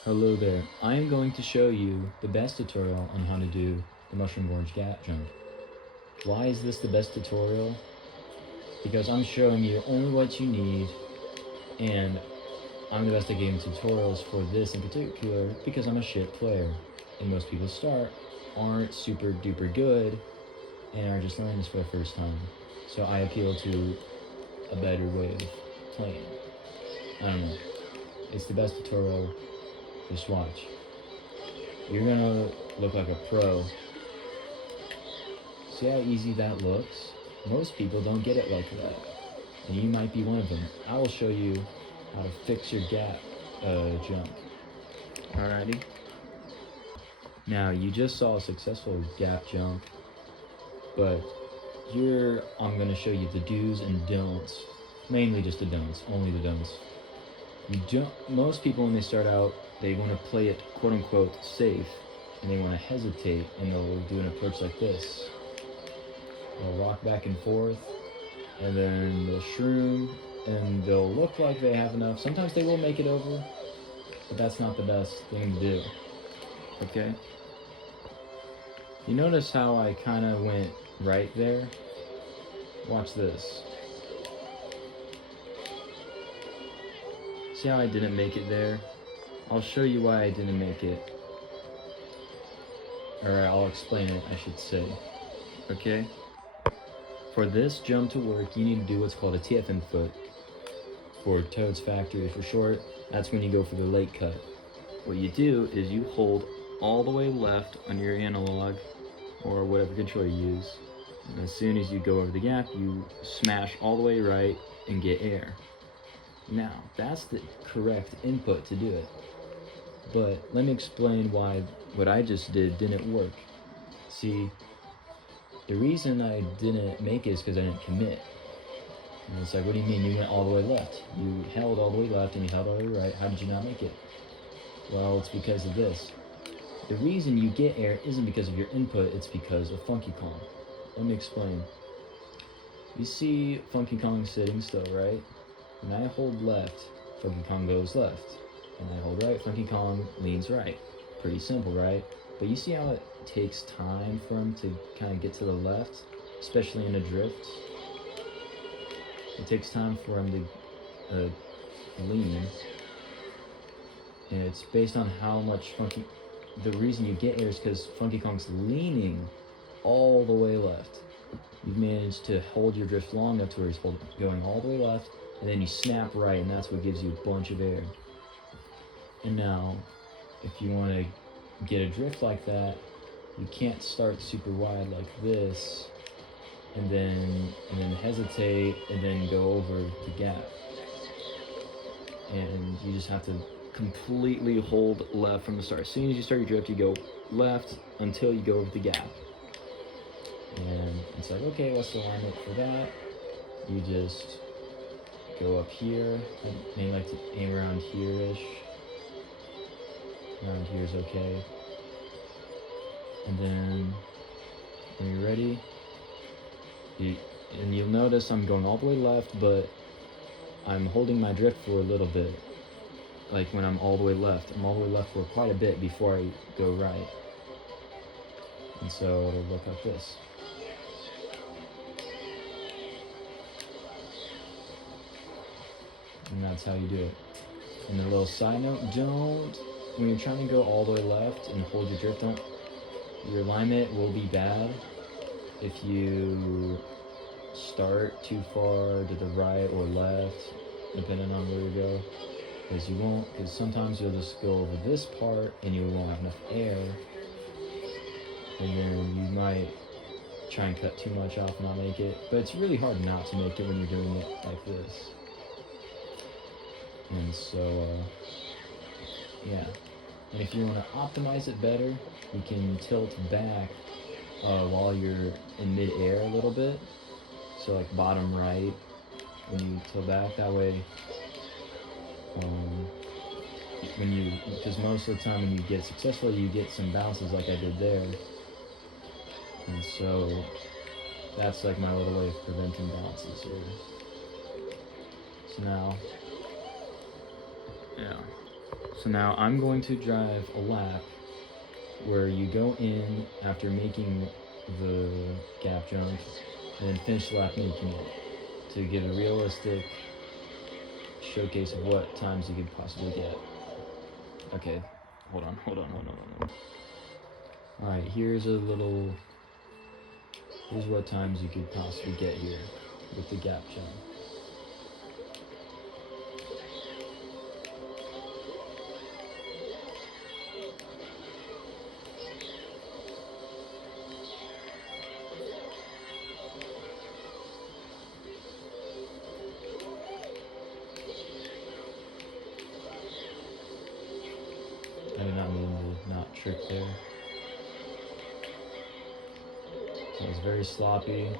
Hello there. I am going to show you the best tutorial on how to do the mushroom gorge gap jump. Why is this the best tutorial? Because I'm showing you only what you need, and I'm the best at giving tutorials for this in particular because I'm a shit player. And most people aren't super duper good and are just learning this for the first time. So I appeal to a better way of playing. I don't know. It's the best tutorial. Just watch. You're gonna look like a pro. See how easy that looks? Most people don't get it like that. And you might be one of them. I will show you how to fix your gap jump. Alrighty? Now, you just saw a successful gap jump, but here I'm gonna show you the do's and don'ts. Mainly just the don'ts, only the don'ts. Most people when they start out, they want to play it quote unquote safe, and they want to hesitate, and they'll do an approach like this. They'll rock back and forth, and then they'll shroom, and they'll look like they have enough. Sometimes they will make it over, but that's not the best thing to do. Okay? You notice how I kind of went right there? Watch this. See how I didn't make it there? I'll show you why I didn't make it. Or I'll explain it, I should say. Okay? For this jump to work, you need to do what's called a TFM foot, for Toad's Factory for short. That's when you go for the late cut. What you do is you hold all the way left on your analog, or whatever control you use. And as soon as you go over the gap, you smash all the way right and get air. Now, that's the correct input to do it. But let me explain why what I just did didn't work. See, the reason I didn't make it is because I didn't commit. And it's like, what do you mean you went all the way left? You held all the way left and you held all the way right. How did you not make it? Well, it's because of this. The reason you get air isn't because of your input, it's because of Funky Kong. Let me explain. You see Funky Kong sitting still, right? When I hold left, Funky Kong goes left. When I hold right, Funky Kong leans right. Pretty simple, right? But you see how it takes time for him to kind of get to the left, especially in a drift? It takes time for him to lean. And it's based on how much the reason you get air is because Funky Kong's leaning all the way left. You've managed to hold your drift long enough to where he's going all the way left, and then you snap right, and that's what gives you a bunch of air. And now, if you want to get a drift like that, you can't start super wide like this, and then hesitate, and then go over the gap. And you just have to completely hold left from the start. As soon as you start your drift, you go left until you go over the gap. And it's like, okay, what's the alignment for that? You just go up here. I may like to aim around here-ish. Around here is okay. And then when you're ready, and you'll notice I'm going all the way left, but I'm holding my drift for a little bit. Like when I'm all the way left. I'm all the way left for quite a bit before I go right. And so it'll look like this. And that's how you do it. And a little side note, when you're trying to go all the way left and hold your drift, your alignment will be bad if you start too far to the right or left, depending on where you go. Because sometimes you'll just go over this part and you won't have enough air, and then you might try and cut too much off and not make it. But it's really hard not to make it when you're doing it like this. And so, yeah. And if you want to optimize it better, you can tilt back while you're in mid-air a little bit. So like bottom right, when you tilt back, that way, because most of the time when you get successful, you get some bounces like I did there. And so, that's like my little way of preventing bounces here. So now, yeah. So now I'm going to drive a lap where you go in after making the gap jump and then finish the lap making it to give a realistic showcase of what times you could possibly get. Okay, hold on. Alright, here's what times you could possibly get here with the gap jump. I did not mean to not trick there. So it's very sloppy.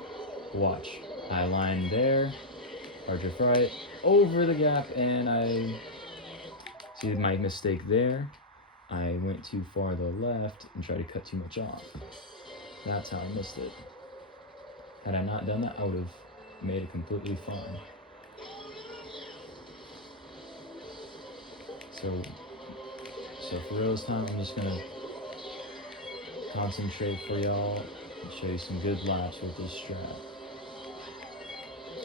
Watch. I line there, hard drift right, over the gap, and I see my mistake there. I went too far to the left and tried to cut too much off. That's how I missed it. Had I not done that, I would have made it completely fine. So for real this time, I'm just gonna concentrate for y'all and show you some good laps with this strap.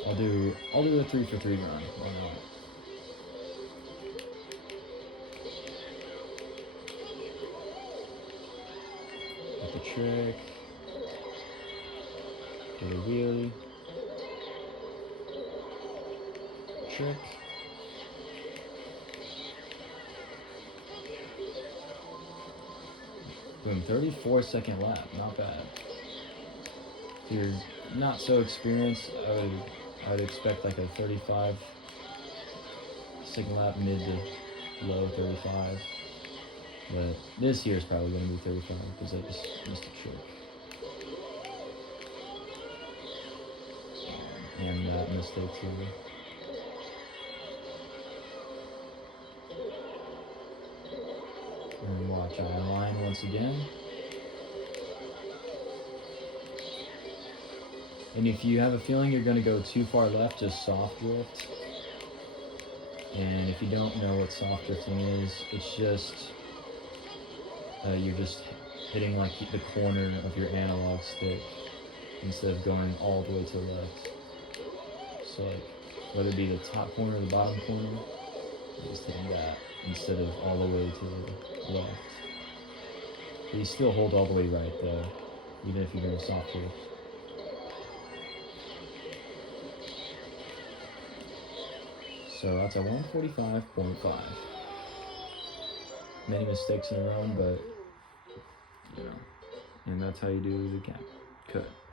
I'll do a 3-for-3 run. Why not? Get the trick. Get a wheelie. Trick. Boom, 34-second lap, not bad. If you're not so experienced, I would expect like a 35-second lap, mid to low 35. But this year is probably going to be 35 because I just missed a trick. And that mistake too. And watch, I align once again. And if you have a feeling you're going to go too far left, just soft drift. And if you don't know what soft drifting is, it's just you're just hitting like the corner of your analog stick instead of going all the way to the left. So like whether it be the top corner or the bottom corner, you're just hitting that instead of all the way to the left. But you still hold all the way right though, even if you're doing soft drift. So that's a 145.5. Many mistakes in a run, but you know, and that's how you do the gap cut.